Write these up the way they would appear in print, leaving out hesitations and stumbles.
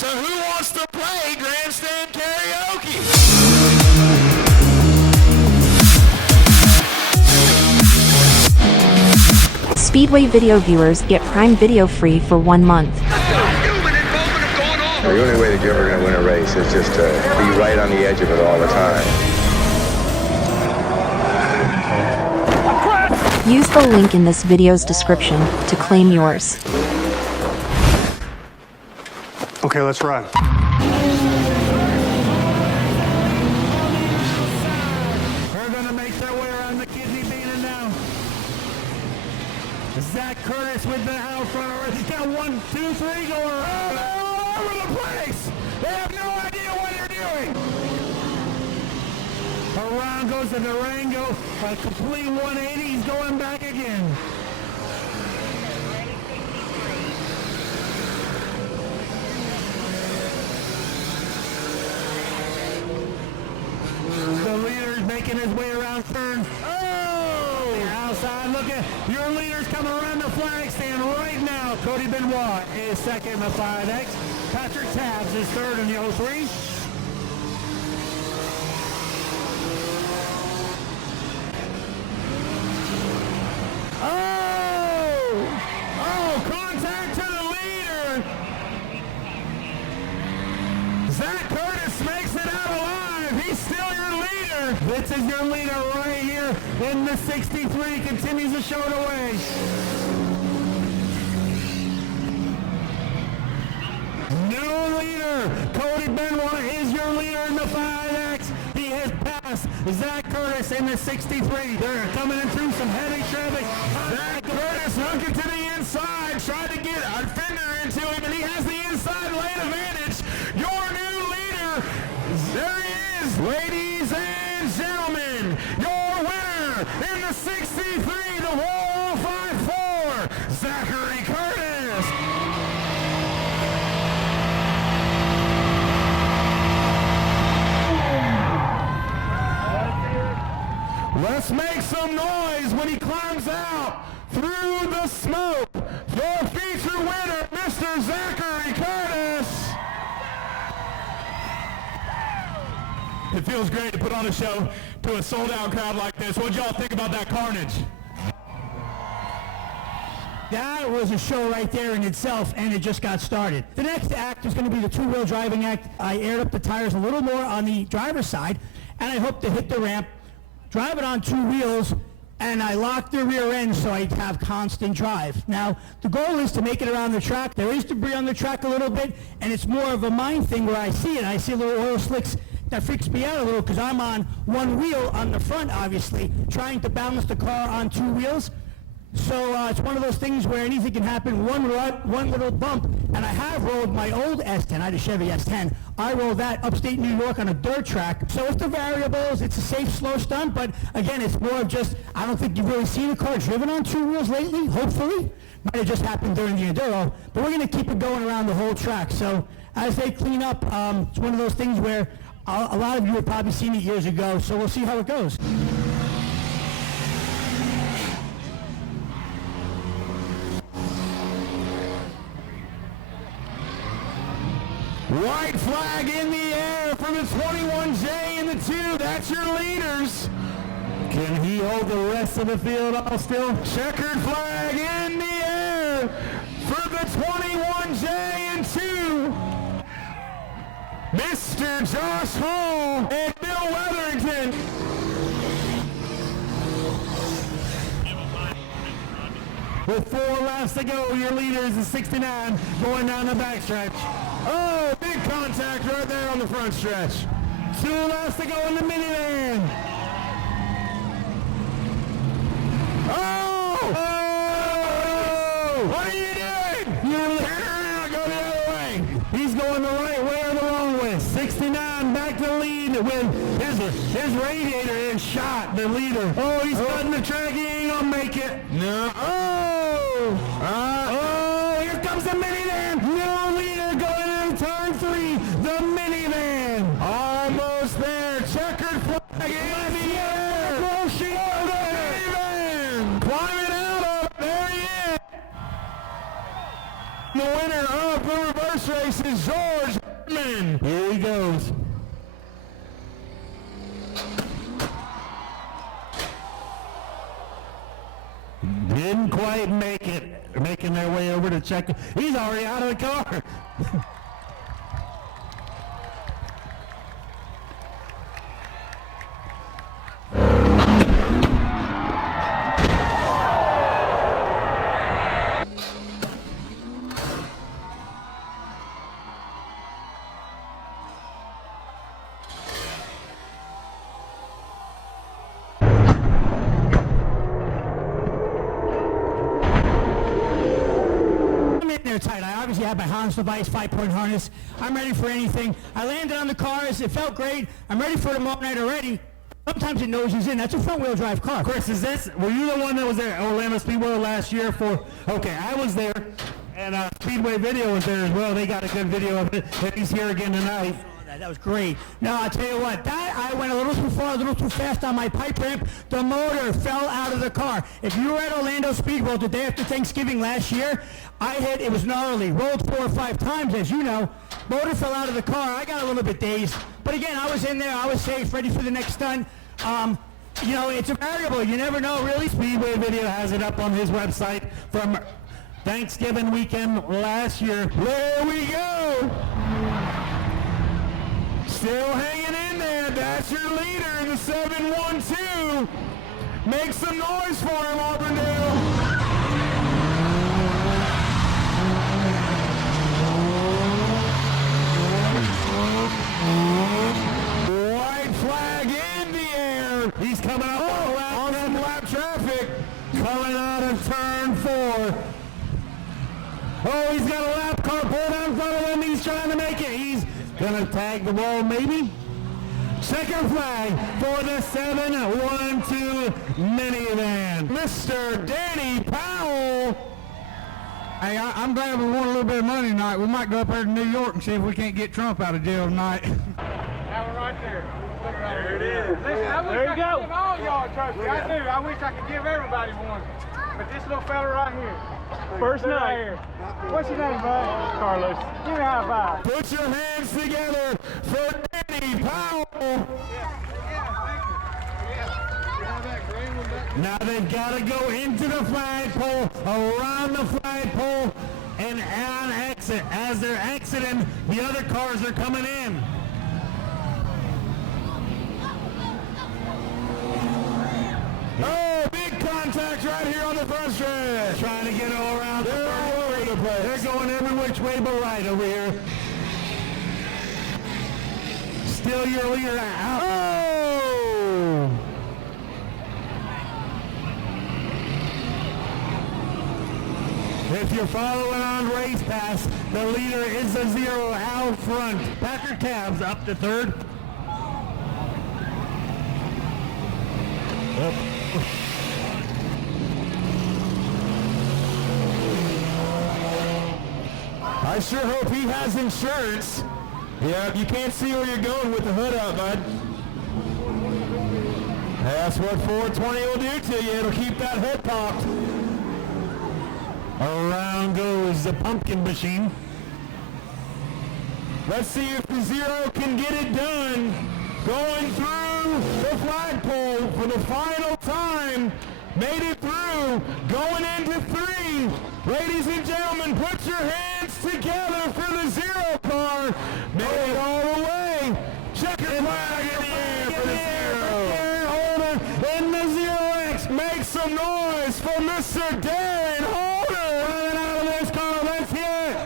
So who wants to play grandstand karaoke? Speedway video viewers get Prime Video free for 1 month. The only way that you're ever going to win a race is just to be right on the edge of it all the time. Use the link in this video's description to claim yours. Okay, let's run. We're gonna make their way around the kidney bean now. Zach Curtis with the out front already. He's got 1, 2, 3 going all over the place. They have no idea what they're doing. Around goes the Durango, a complete 180. He's going back again. The leader's making his way around turn. Oh! Outside looking. Your leader's coming around the flag stand right now. Cody Benoit is second in the 5X. Patrick Tabbs is third in the 03. Oh, contact to the leader. Zach Curtis makes it out alive. He's still your leader. This is your leader right here in the 63. Continues to show it away. New leader. Cody Benoit is your leader in the 5X. He has passed Zach Curtis in the 63. They're coming in through some heavy traffic. Zach Curtis hunking to the inside, tried to get a fender into him, and he has the inside lane advantage. Your new leader, there he is, ladies and gentlemen, your winner in the 63, the 1054, Zachary Curtis. Let's make some noise when he climbs out through the smoke. Your feature winner, Mr. Zachary Curtis. It feels great to put on a show to a sold-out crowd like this. What'd y'all think about that carnage? That was a show right there in itself, and it just got started. The next act is going to be the two-wheel driving act. I aired up the tires a little more on the driver's side, and I hope to hit the ramp, drive it on 2 wheels, and I locked the rear end so I'd have constant drive. Now, the goal is to make it around the track. There is debris on the track a little bit, and it's more of a mind thing where I see it. I see little oil slicks. That freaks me out a little because I'm on 1 wheel on the front, obviously, trying to balance the car on 2 wheels. So it's one of those things where anything can happen, one little bump, and I have rolled my old S10, I had a Chevy S10, I rolled that upstate New York on a dirt track. So it's the variables, it's a safe, slow stunt, but again, it's more of just, I don't think you've really seen a car driven on 2 wheels lately, hopefully. Might have just happened during the Enduro, but we're going to keep it going around the whole track. So as they clean up, it's one of those things where a lot of you have probably seen it years ago, so we'll see how it goes. White flag in the air for the 21J and the 2. That's your leaders. Can he hold the rest of the field all still? Checkered flag in the air for the 21J and 2. Mr. Josh Hall and Bill Weatherington. With 4 laps to go, your leader is the 69 going down the backstretch. Oh, big contact right there on the front stretch. 2 laps to go in the minivan. Oh! Oh! What are you doing? You're go the other way. He's going the right way or the wrong way. 69 back to lead with his radiator is shot, the leader. Oh, he's cutting the track. He ain't gonna make it. No. Oh! Here comes the minivan. No leader going into turn 3. The minivan. Almost there. Checkered flag in the air. Motion of the minivan. Climbing out of. There he is. The winner of the reverse race is George Herman. Here he goes. Didn't quite make it. They're making their way over to check. He's already out of the car. Tight. I obviously have my harness device, 5-point harness. I'm ready for anything. I landed on the cars. It felt great. I'm ready for tomorrow night already. Sometimes it noses in. That's a front-wheel drive car. Chris, were you the one that was there at Orlando Speedway last year for? Okay, I was there, and Speedway Video was there as well. They got a good video of it. He's here again tonight. That was great. Now, I'll tell you what, I went a little too far, a little too fast on my pipe ramp. The motor fell out of the car. If you were at Orlando Speedway the day after Thanksgiving last year, it was gnarly, rolled 4 or 5 times, as you know. Motor fell out of the car. I got a little bit dazed. But again, I was in there. I was safe, ready for the next stunt. You know, it's a variable. You never know, really. Speedway Video has it up on his website from Thanksgiving weekend last year. There we go. Still hanging in there. That's your leader in the 712. Make some noise for him, Auburndale. White flag in the air. He's coming up on some lap traffic. Coming out of turn 4. Oh, he's got a lap car pulled out in front of him. He's trying to make it. He's gonna tag the wall, maybe. Checker flag for the 712 minivan. Mr. Danny Powell. Hey, I'm glad we won a little bit of money tonight. We might go up there to New York and see if we can't get Trump out of jail tonight. That one right there. There it is. Listen, I wish I could give all y'all a trophy. I do. I wish I could give everybody one. But this little fella right here. First night. Right here. What's your name, bud? Carlos. Give me a high five. Put your hands together for Danny Powell. Now they've got to go into the flagpole, around the flagpole, and on exit. As they're exiting, the other cars are coming in. Oh, big contact right here on the front stretch. Trying to get all around. They're all over the place. They're going every which way but right over here. Still your leader out. Oh! If you're following on Race Pass, the leader is the 0 out front. Packer Cabs up to 3rd. Yep. I sure hope he has insurance. Yeah, you can't see where you're going with the hood up, bud. That's what 420 will do to you. It'll keep that head popped. Around goes the pumpkin machine. Let's see if the 0 can get it done. Going through the flagpole for the final time. Made it through. Going into 3. Ladies and gentlemen, put your hands together for the 0 car. Made it all the way. Checkered flag in the air for the 0. Holder in the 0X. Make some noise for Mr. Darren Holder. Running out of this car. Let's hear it.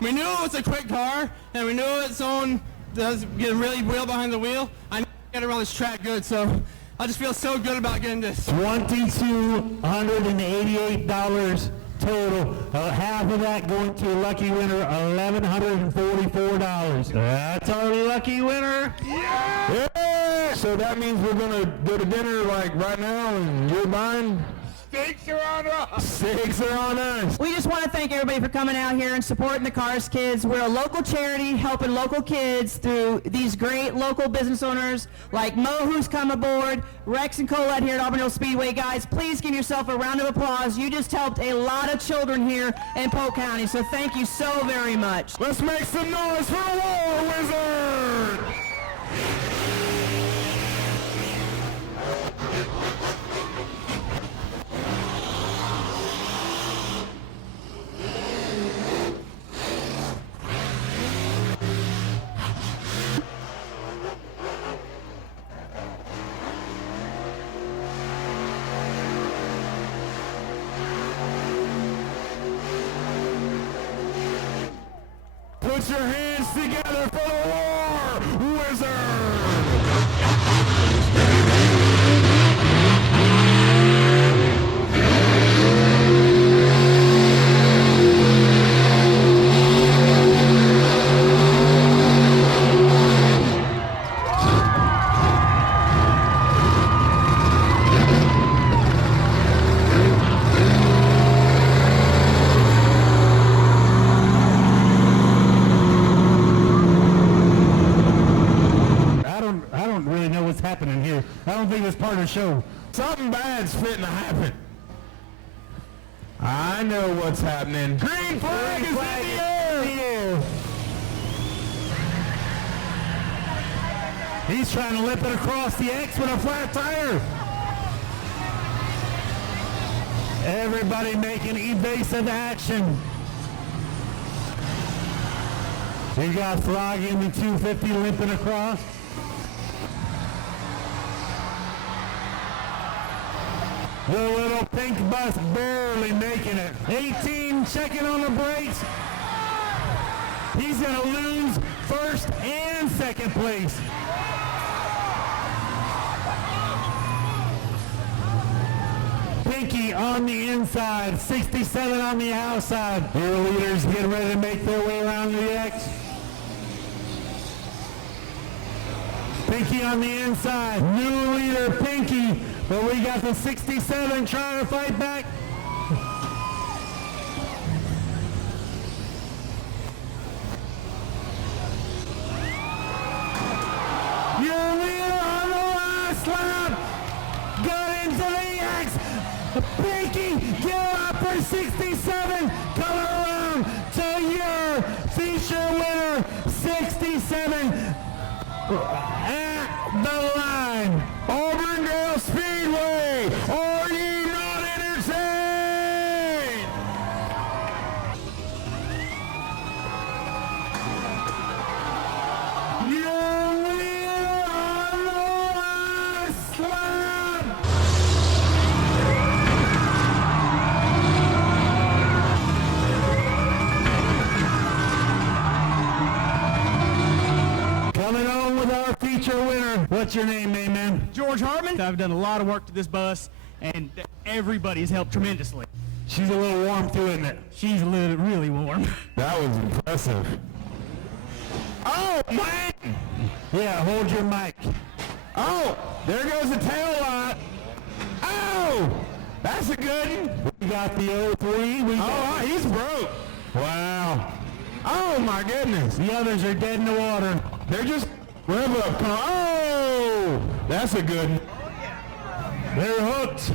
We knew it was a quick car, and we knew its own does get really real behind the wheel. I knew I get around this track good, so I just feel so good about getting this. $2,288 total. Half of that going to a lucky winner, $1,144. That's our lucky winner. Yeah! So that means we're gonna go to dinner like right now, and you're buying. Six are on us. 6 are on us. We just want to thank everybody for coming out here and supporting the Cars Kids. We're a local charity helping local kids through these great local business owners like Mo, who's come aboard, Rex and Colette here at Auburndale Speedway. Guys, please give yourself a round of applause. You just helped a lot of children here in Polk County, so thank you so very much. Let's make some noise for the War Wizard! Put your hands together for the War Wizard! Happening here. I don't think it's part of the show. Something bad's fitting to happen. I know what's happening. Green flag is in the air. He's trying to lip it across the X with a flat tire. Everybody making evasive action. You got Froggy in the 250 limping across. The little pink bus barely making it. 18 checking on the brakes. He's going to lose first and second place. Pinky on the inside, 67 on the outside. Your leaders getting ready to make their way around the X. Pinky on the inside. New leader, Pinky. But we got the 67 trying to fight back. Your leader on the last lap got into the X. Pinky, give up for 67. Come around to your feature winner, 67 at the line. Auburndale Speedway, are you not entertained? Your leader on the last lap. Coming on with our feature winner. What's your name, man? George Hartman. I've done a lot of work to this bus, and everybody's helped tremendously. She's a little warm too, isn't it? She's a little really warm. That was impressive. Oh, man! Yeah, hold your mic. Oh, there goes the tail light. Oh, that's a good one. We got the 03. He's broke. Wow. Oh, my goodness. The others are dead in the water. They're just rev up. Oh, that's a good one. They're hooked.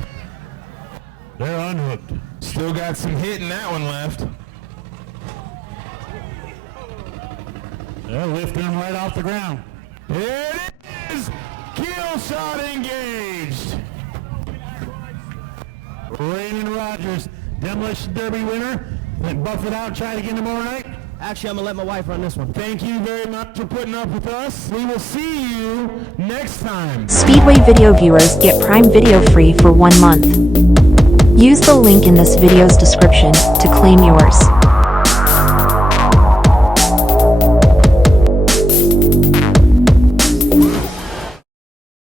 They're unhooked. Still got some hit in that one left. They're lifting them right off the ground. It is kill shot engaged. Raymond Rogers, Demolition Derby winner. Then buff it out, try it again tomorrow night. Actually, I'm going to let my wife run this one. Thank you very much for putting up with us. We will see you next time. Speedway video viewers get Prime Video free for 1 month. Use the link in this video's description to claim yours.